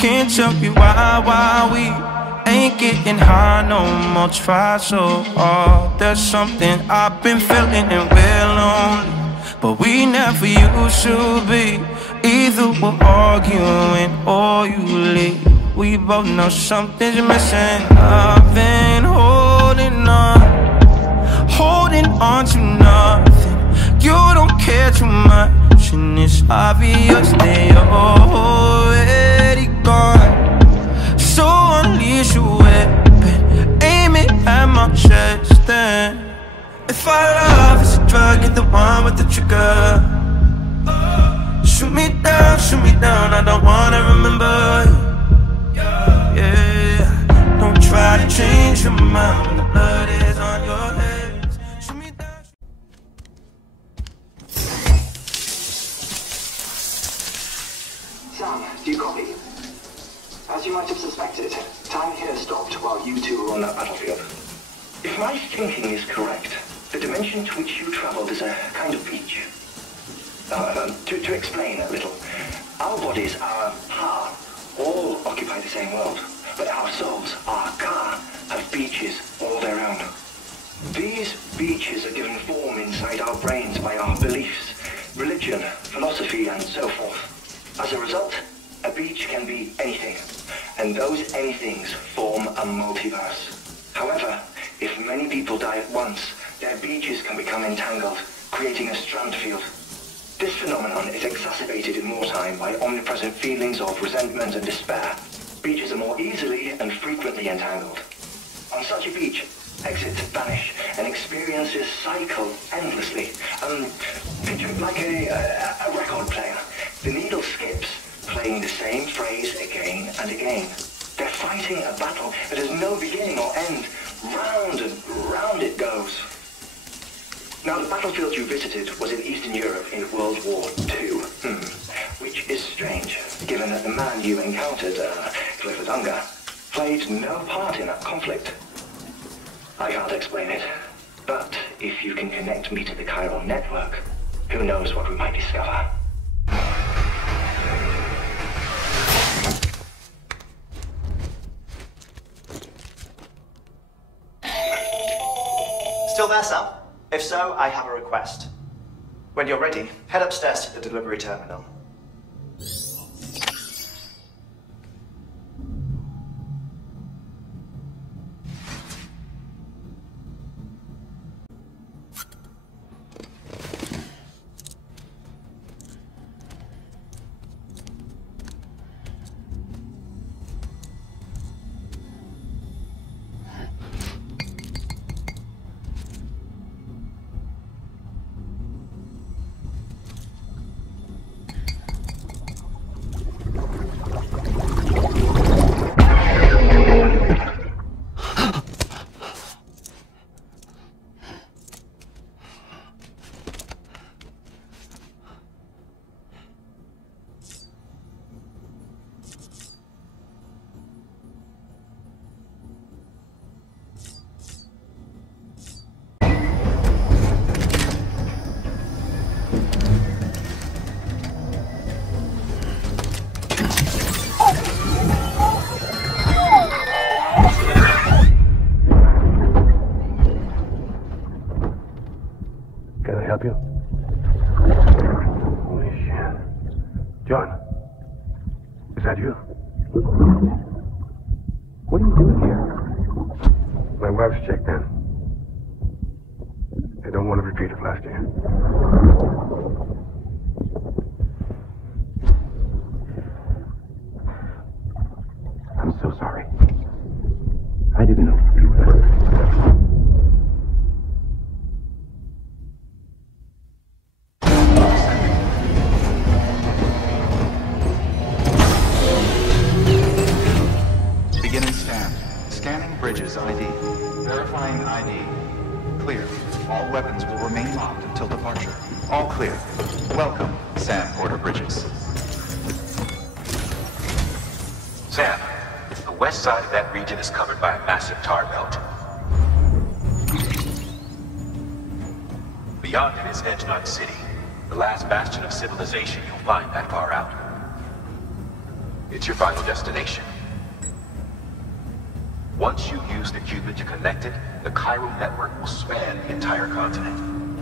Can't tell you why we ain't getting high no more. Try so hard. There's something I've been feeling and we're lonely, but we never used to be. Either we're arguing or you leave. We both know something's missing. I've been holding on to nothing. You don't care too much, and it's obvious that you're already gone. So unleash your weapon, aim it at my chest. Then, if our love is a drug, you're the one with the trigger. Shoot me down, I don't wanna remember you. Yeah, don't try to change your mind when the blood is on your hands. Shoot me down. Sam, do you copy? As you might have suspected, time here stopped while you two were on that battlefield. If my thinking is correct, the dimension to which you traveled is a kind of beach. To explain a little, our bodies, our heart, all occupy the same world, but our souls, our ka, have beaches all their own. These beaches are given form inside our brains by our beliefs, religion, philosophy, and so forth. As a result, a beach can be anything, and those anythings form a multiverse. However, if many people die at once, their beaches can become entangled, creating a strand field. This phenomenon is exacerbated in wartime by omnipresent feelings of resentment and despair. Beaches are more easily and frequently entangled. On such a beach, exits vanish and experiences cycle endlessly. Picture like a record player. The needle skips, playing the same phrase again and again. They're fighting a battle that has no beginning or end. Round and round it goes. Now, the battlefield you visited was in Eastern Europe in World War II, which is strange, given that the man you encountered, Clifford Unger, played no part in that conflict. I can't explain it, but if you can connect me to the chiral network, who knows what we might discover. Still there, Sam? If so, I have a request. When you're ready, head upstairs to the delivery terminal. Help you? Holy shit. John, is that you? What are you doing here? My wife's checked in. I don't want to repeat of last year. I'm so sorry. I didn't know you were there. Bridges ID. Verifying ID. Clear. All weapons will remain locked until departure. All clear. Welcome, Sam Porter Bridges. Sam, the west side of that region is covered by a massive tar belt. Beyond it is Edgemont City, the last bastion of civilization you'll find that far out. It's your final destination. Once you use the Cupid to connect it, the Cairo network will span the entire continent.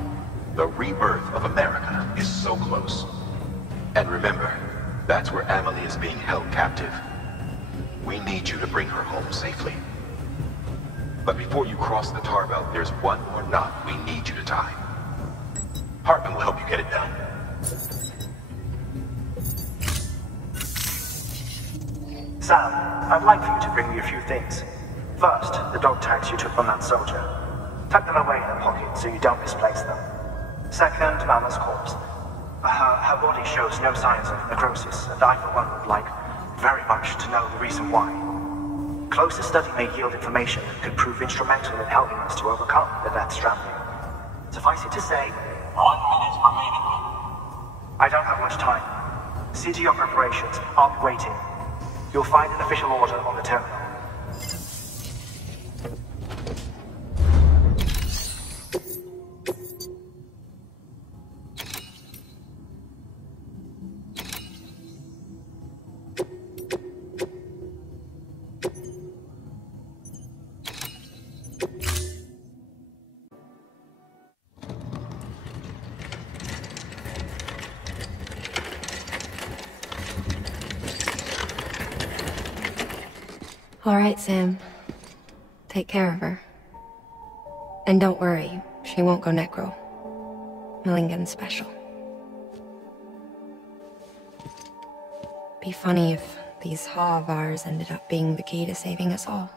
The rebirth of America is so close. And remember, that's where Amelie is being held captive. We need you to bring her home safely. But before you cross the tar belt, there's one more knot we need you to tie. Hartman will help you get it done. Sam, I'd like for you to bring me a few things. First, the dog tags you took from that soldier. Tuck them away in a pocket so you don't misplace them. Second, Mama's corpse. Her body shows no signs of necrosis, and I for one would like very much to know the reason why. Closer study may yield information that could prove instrumental in helping us to overcome the death stranding. Suffice it to say, 1 minute remaining. I don't have much time. See to your preparations. I'll be waiting. You'll find an official order on the terminal. All right, Sam. Take care of her. And don't worry, she won't go necro. Malingen's special. Be funny if these Ha of ours ended up being the key to saving us all.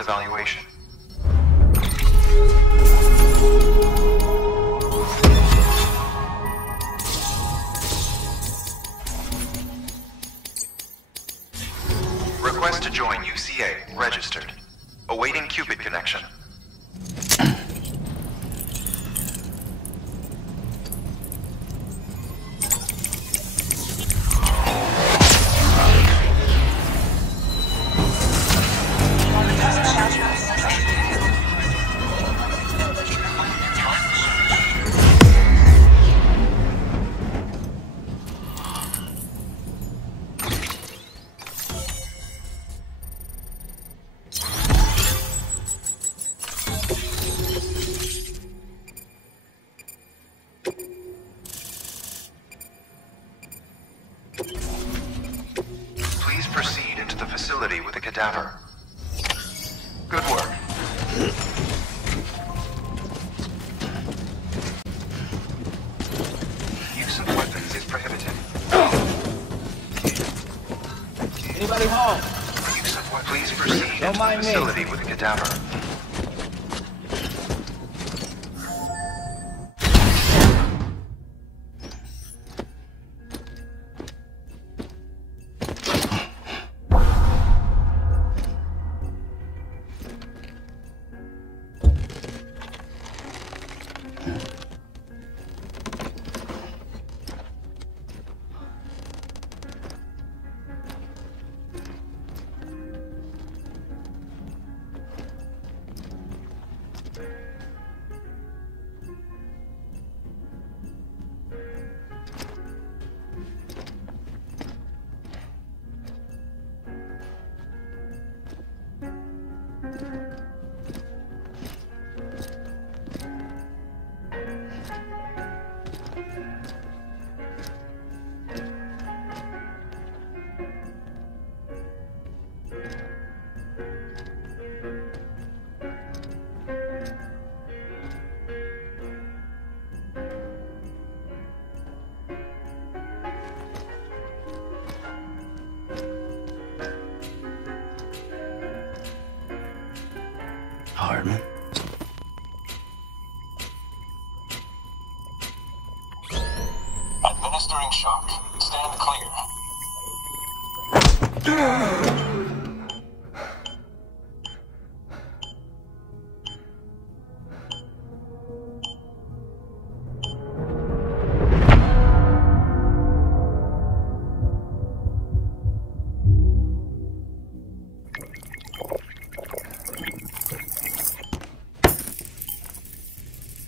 Evaluation. Request to join UCA. Registered. Awaiting Cupid connection. Please proceed into the facility with a cadaver. Good work. Use of weapons is prohibited. Anybody home? Use of weapons. Please proceed into the facility with a cadaver.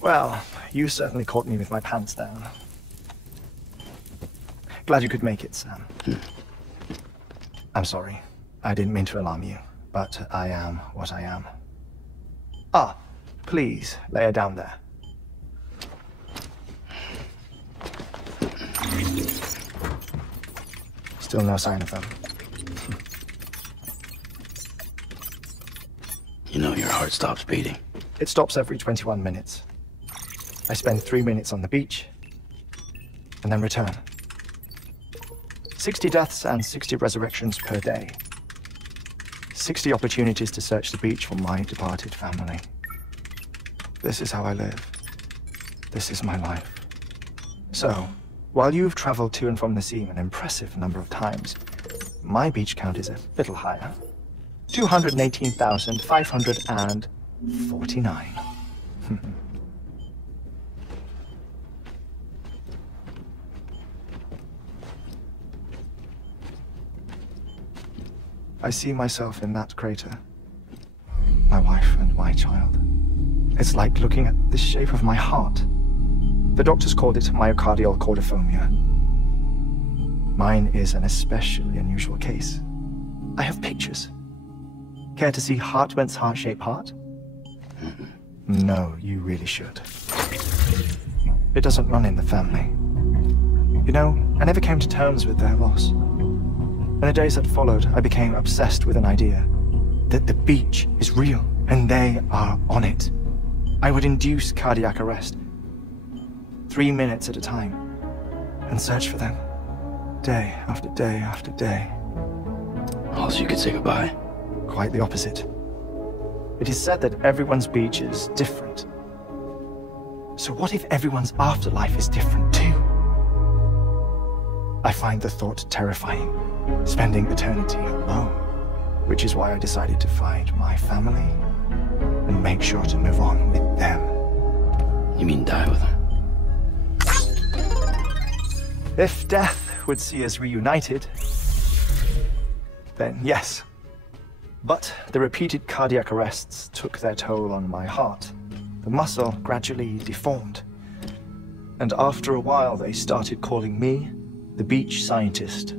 Well, you certainly caught me with my pants down. Glad you could make it, Sam. I'm sorry. I didn't mean to alarm you, but I am what I am. Ah, please, lay her down there. Still no sign of them. You know your heart stops beating. It stops every 21 minutes. I spend 3 minutes on the beach, and then return. 60 deaths and 60 resurrections per day. 60 opportunities to search the beach for my departed family. This is how I live. This is my life. So, while you've traveled to and from the sea an impressive number of times, my beach count is a little higher. 218,549. I see myself in that crater. My wife and my child. It's like looking at the shape of my heart. The doctors called it myocardial cordiformia. Mine is an especially unusual case. I have pictures. Care to see Hartman's heart-shaped heart? No, you really should. It doesn't run in the family. You know, I never came to terms with their loss. In the days that followed, I became obsessed with an idea that the beach is real and they are on it. I would induce cardiac arrest, 3 minutes at a time, and search for them, day after day after day. Also, you could say goodbye. Quite the opposite. It is said that everyone's beach is different. So what if everyone's afterlife is different too? I find the thought terrifying, spending eternity alone, which is why I decided to find my family and make sure to move on with them. You mean die with them? If death would see us reunited, then yes. But the repeated cardiac arrests took their toll on my heart. The muscle gradually deformed. And after a while, they started calling me the beach scientist.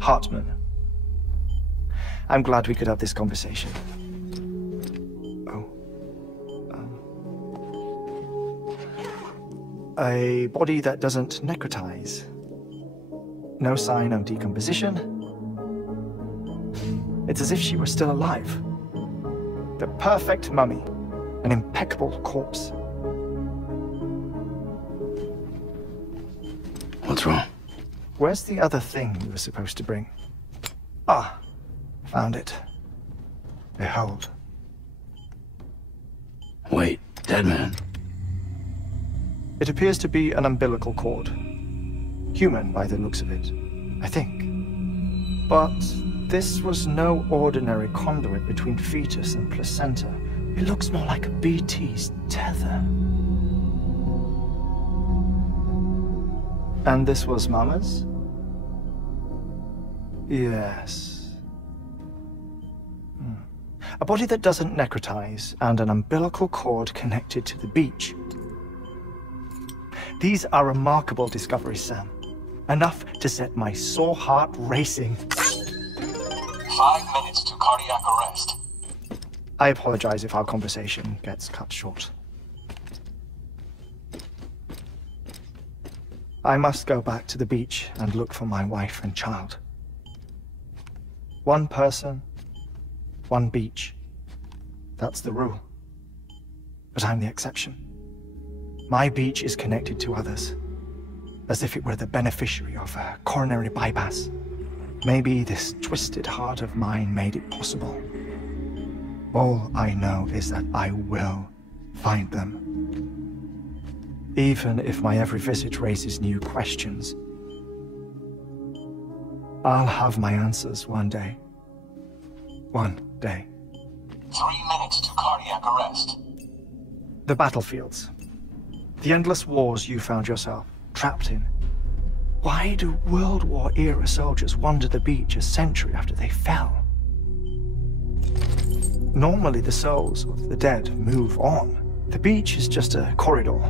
Hartman. I'm glad we could have this conversation. A body that doesn't necrotize. No sign of decomposition. It's as if she were still alive. The perfect mummy. An impeccable corpse. What's wrong? Where's the other thing you were supposed to bring? Ah, found it. Behold. Wait, dead man. It appears to be an umbilical cord. Human by the looks of it, I think. But this was no ordinary conduit between fetus and placenta. It looks more like a BT's tether. And this was Mama's? Yes. A body that doesn't necrotize, and an umbilical cord connected to the beach. These are remarkable discoveries, Sam. Enough to set my sore heart racing. 5 minutes to cardiac arrest. I apologize if our conversation gets cut short. I must go back to the beach and look for my wife and child. One person, one beach. That's the rule. But I'm the exception. My beach is connected to others, as if it were the beneficiary of a coronary bypass. Maybe this twisted heart of mine made it possible. All I know is that I will find them. Even if my every visit raises new questions, I'll have my answers one day. One day. 3 minutes to cardiac arrest. The battlefields. The endless wars you found yourself trapped in. Why do World War-era soldiers wander the beach a century after they fell? Normally the souls of the dead move on. The beach is just a corridor,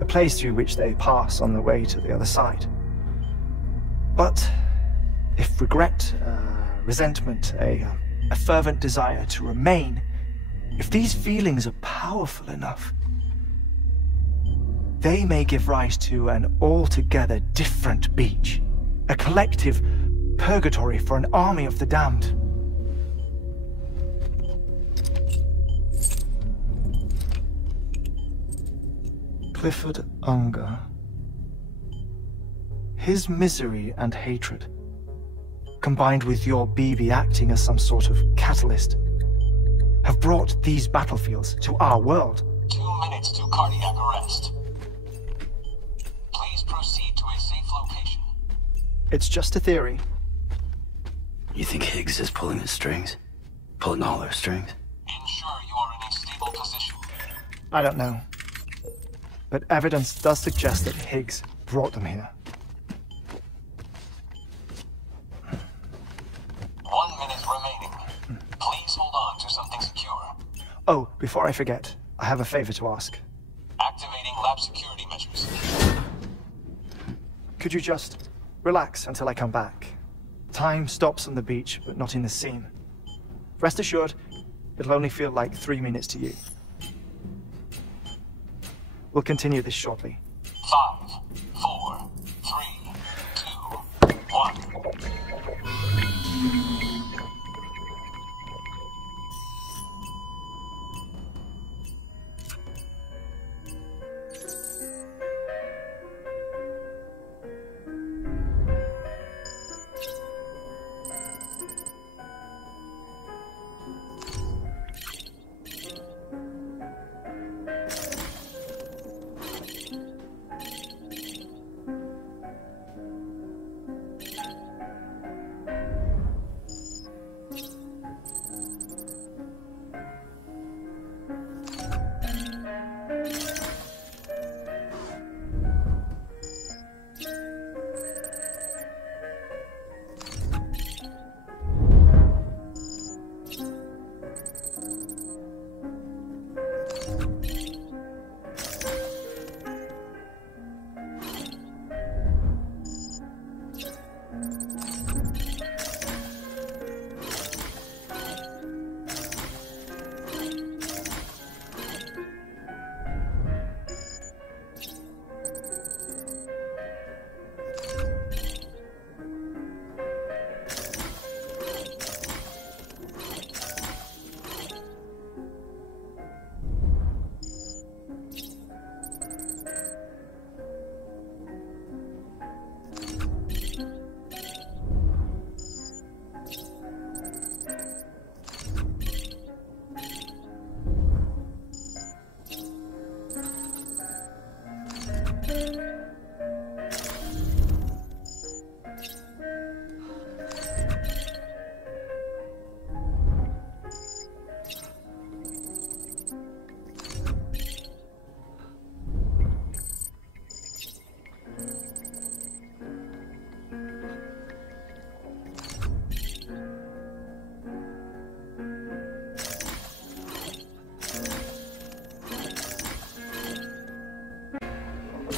a place through which they pass on the way to the other side. But if regret, resentment, a fervent desire to remain, if these feelings are powerful enough, they may give rise to an altogether different beach, a collective purgatory for an army of the damned. Clifford Unger. His misery and hatred, combined with your BB acting as some sort of catalyst, have brought these battlefields to our world. 2 minutes to cardiac arrest. Please proceed to a safe location. It's just a theory. You think Higgs is pulling the strings? Pulling all our strings? Ensure you are in a stable position. I don't know. But evidence does suggest that Higgs brought them here. 1 minute remaining. Please hold on to something secure. Oh, before I forget, I have a favor to ask. Activating lab security measures. Could you just relax until I come back? Time stops on the beach, but not in the scene. Rest assured, it'll only feel like 3 minutes to you. We'll continue this shortly. 5, 4, 3, 2, 1.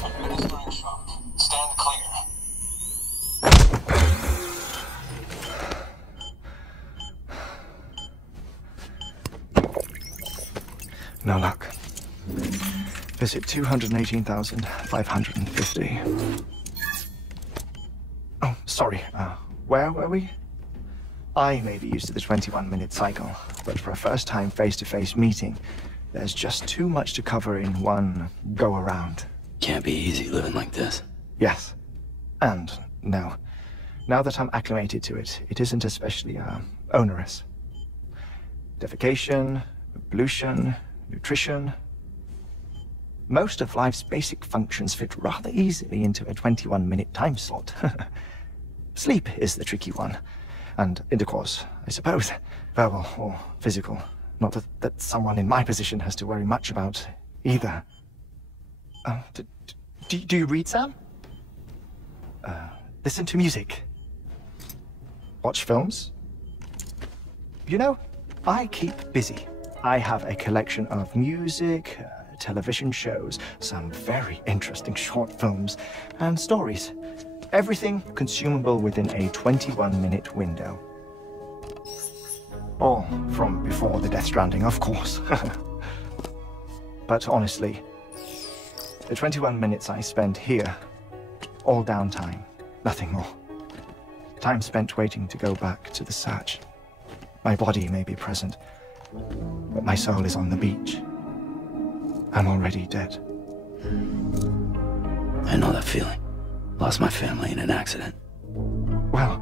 Administering shock. Stand clear. No luck. Visit 218,550. Oh, sorry. Where were we? I may be used to the 21-minute cycle, but for a first-time face-to-face meeting, there's just too much to cover in one go-around. Can't be easy living like this. Yes. And no. Now that I'm acclimated to it, it isn't especially, onerous. Defecation, pollution, nutrition. Most of life's basic functions fit rather easily into a 21-minute time slot. Sleep is the tricky one. And intercourse, I suppose. Verbal or physical. Not that someone in my position has to worry much about either. Do you read, Sam? Listen to music. Watch films? You know, I keep busy. I have a collection of music, television shows, some very interesting short films, and stories. Everything consumable within a 21-minute window. All from before the Death Stranding, of course. But honestly, the 21 minutes I spent here, all downtime, nothing more. Time spent waiting to go back to the search. My body may be present, but my soul is on the beach. I'm already dead. I know that feeling. Lost my family in an accident. Well,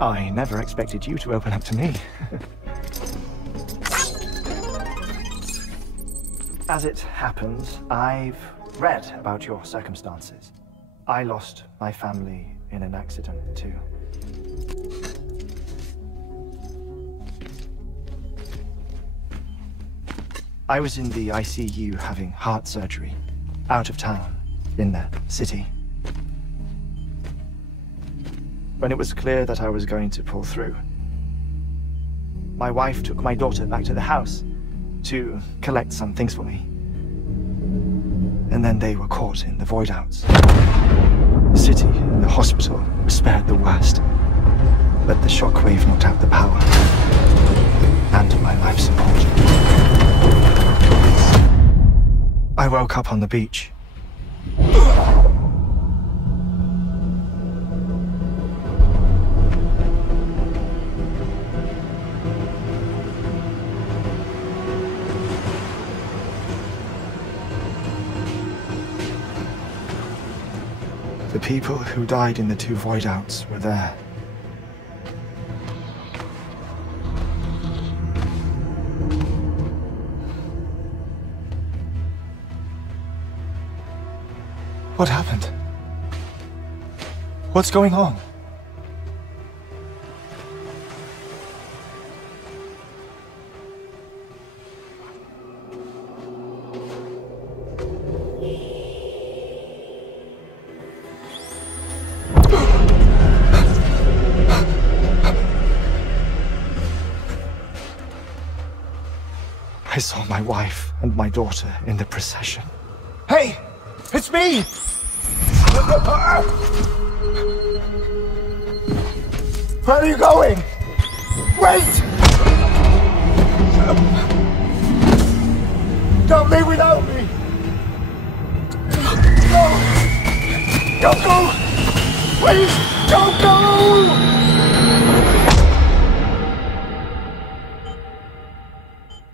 I never expected you to open up to me. As it happens, I've read about your circumstances. I lost my family in an accident too. I was in the ICU having heart surgery, out of town, in the city. When it was clear that I was going to pull through, my wife took my daughter back to the house to collect some things for me. And then they were caught in the void-outs. The city and the hospital were spared the worst, but the shockwave knocked out the power and my life support. I woke up on the beach. The people who died in the two void-outs were there. What happened? What's going on? I saw my wife and my daughter in the procession. Hey! It's me! Where are you going? Wait! Don't leave without me! No! Don't go! Please, don't go!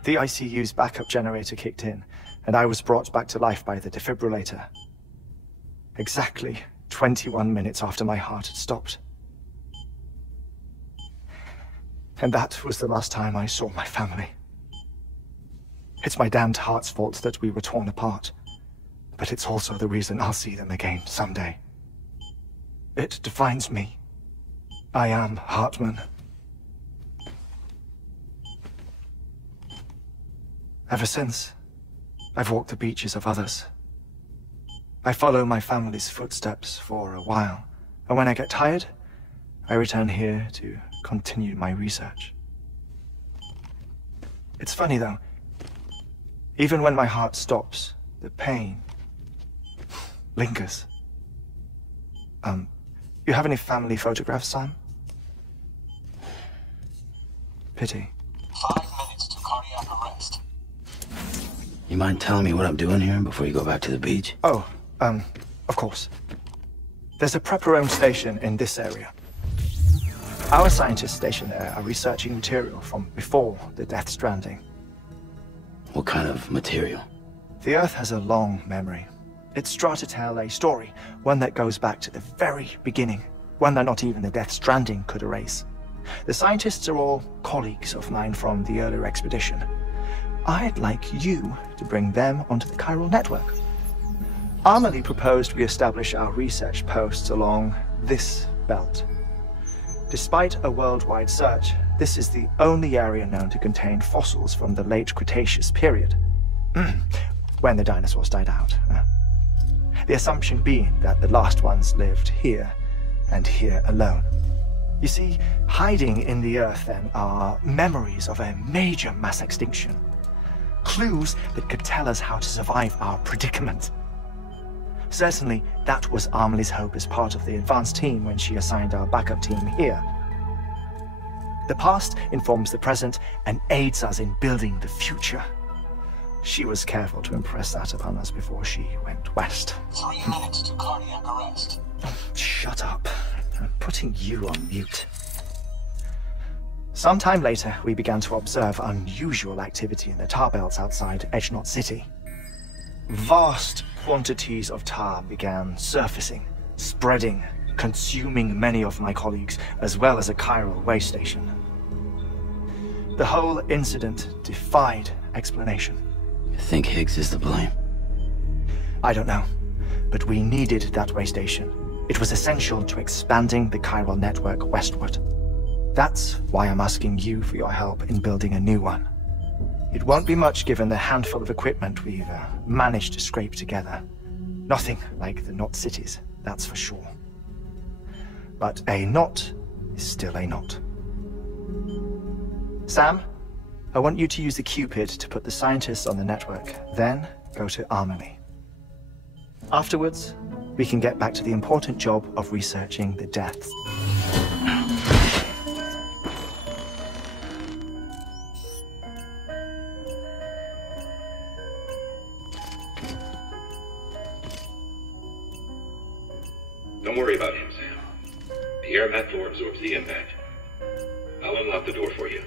The ICU's backup generator kicked in, and I was brought back to life by the defibrillator. Exactly 21 minutes after my heart had stopped. And that was the last time I saw my family. It's my damned heart's fault that we were torn apart, but it's also the reason I'll see them again someday. It defines me. I am Hartman. Ever since, I've walked the beaches of others. I follow my family's footsteps for a while, and when I get tired, I return here to continue my research. It's funny though, even when my heart stops, the pain lingers. You have any family photographs, Sam? Pity. 5 minutes to cardiac arrest. You mind telling me what I'm doing here before you go back to the beach? Oh, of course. There's a Prepper-owned station in this area. Our scientists stationed there are researching material from before the Death Stranding. What kind of material? The Earth has a long memory. It's trying to tell a story, one that goes back to the very beginning, one that not even the Death Stranding could erase. The scientists are all colleagues of mine from the earlier expedition. I'd like you to bring them onto the chiral network. Amelie proposed we establish our research posts along this belt. Despite a worldwide search, this is the only area known to contain fossils from the late Cretaceous period, when the dinosaurs died out. The assumption being that the last ones lived here, and here alone. You see, hiding in the Earth then are memories of a major mass extinction. clues that could tell us how to survive our predicament. Certainly, that was Amelie's hope as part of the advanced team when she assigned our backup team here. The past informs the present and aids us in building the future. She was careful to impress that upon us before she went west. 3 minutes to cardiac arrest. Shut up. I'm putting you on mute. Sometime later, we began to observe unusual activity in the tar belts outside Edgenot City. Vast quantities of tar began surfacing, spreading, consuming many of my colleagues, as well as a chiral way station. The whole incident defied explanation. You think Higgs is to blame? I don't know, but we needed that way station. It was essential to expanding the chiral network westward. That's why I'm asking you for your help in building a new one. It won't be much given the handful of equipment we've managed to scrape together. Nothing like the knot cities, that's for sure. But a knot is still a knot. Sam, I want you to use the Cupid to put the scientists on the network, then go to Amelie. Afterwards, we can get back to the important job of researching the deaths. Don't worry about him, Sam. The air mat floor absorbs the impact. I'll unlock the door for you.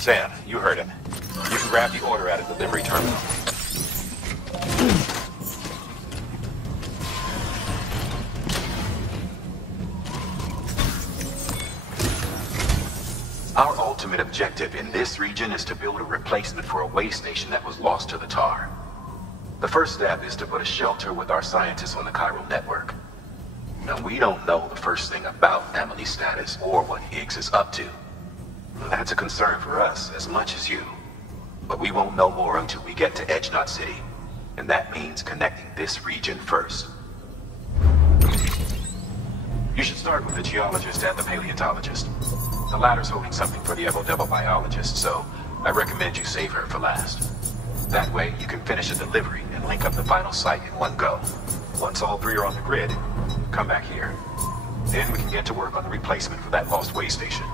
Sam, you heard him. You can grab the order out of the delivery terminal. Our ultimate objective in this region is to build a replacement for a way station that was lost to the tar. The first step is to put a shelter with our scientists on the chiral network. Now, we don't know the first thing about Amelie's status or what Higgs is up to. That's a concern for us as much as you. But we won't know more until we get to Edgenot City. And that means connecting this region first. You should start with the geologist and the paleontologist. The latter's holding something for the Evo-Devil biologist, so I recommend you save her for last. That way, you can finish the delivery and link up the final site in one go. Once all three are on the grid, come back here. Then we can get to work on the replacement for that lost way station.